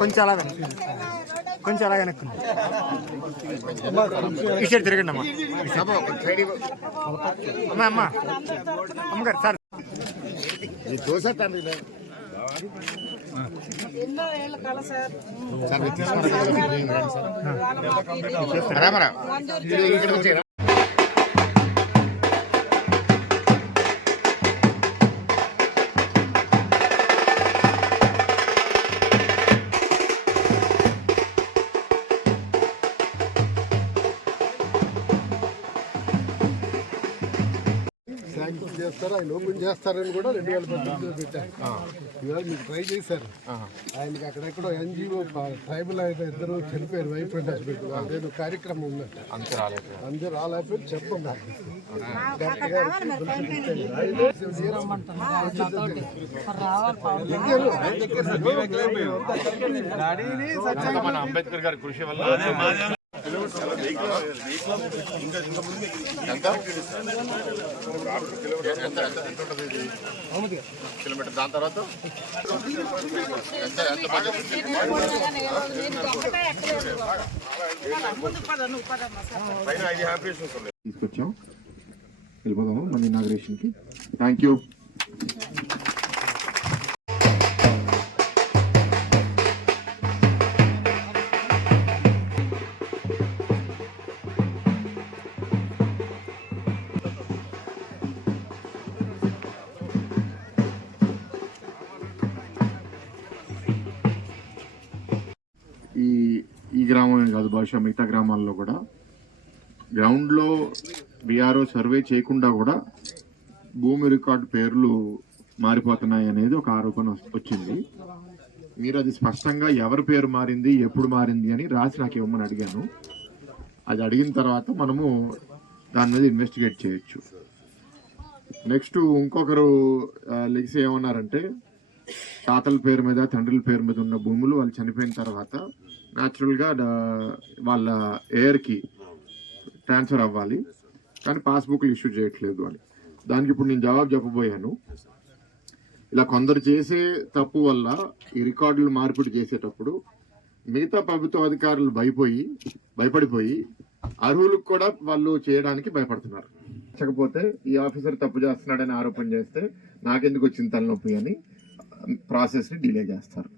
కొంచెం అలాగే ఇటు తిరగండి అమ్మా. అమ్మా అమ్మగారు సార్ చేస్తారు, ఆయన ఓపెన్ చేస్తారని కూడా 2018లో పెట్టారు. ఇవాళ మీకు ట్రై చేశారు. ఆయనకి అక్కడెక్కడో ఎన్జిఓ ట్రైబల్ అయితే ఇద్దరు చనిపోయారు, వైఫ్ అండ్ హస్బెండ్. అదేదో కార్యక్రమం ఉందంట, అందరూ రాలేకపోయి చెప్పండి. అంబేద్కర్ గారి కృషి వల్ల కిలోమీటర్ దాని తర్వాత తీసుకొచ్చాం. వెళ్ళిపోదాము మన ఇనాగ్రేషన్కి. Thank you. ఈ గ్రామమే కాదు, బహుశా మిగతా గ్రామాల్లో కూడా గ్రౌండ్లో బీఆర్ఓ సర్వే చేయకుండా కూడా భూమి రికార్డు పేర్లు మారిపోతున్నాయి అనేది ఒక ఆరోపణ వచ్చింది. మీరు అది స్పష్టంగా ఎవరి పేరు మారింది, ఎప్పుడు మారింది అని రాసి నాకు ఇవ్వమని అడిగాను. అది అడిగిన తర్వాత మనము దాని మీద ఇన్వెస్టిగేట్ చేయొచ్చు. నెక్స్ట్ ఇంకొకరు లెగ్స్ ఏమన్నారంటే, తాతల పేరు మీద తండ్రుల పేరు మీద ఉన్న భూములు వాళ్ళు చనిపోయిన తర్వాత న్యాచురల్గా వాళ్ళ ఎయిర్కి ట్రాన్స్ఫర్ అవ్వాలి, కానీ పాస్బుక్లు ఇష్యూ చేయట్లేదు అని. దానికి ఇప్పుడు నేను జవాబు చెప్పబోయాను. ఇలా కొందరు చేసే తప్పు వల్ల ఈ రికార్డులు మార్పిడి చేసేటప్పుడు మిగతా ప్రభుత్వ అధికారులు భయపడిపోయి అర్హులకు కూడా వాళ్ళు చేయడానికి భయపడుతున్నారు. లేకపోతే ఈ ఆఫీసర్ తప్పు చేస్తున్నాడని ఆరోపణ చేస్తే నాకెందుకు వచ్చింది తలనొప్పి అని ప్రాసెస్ని డిలే చేస్తారు.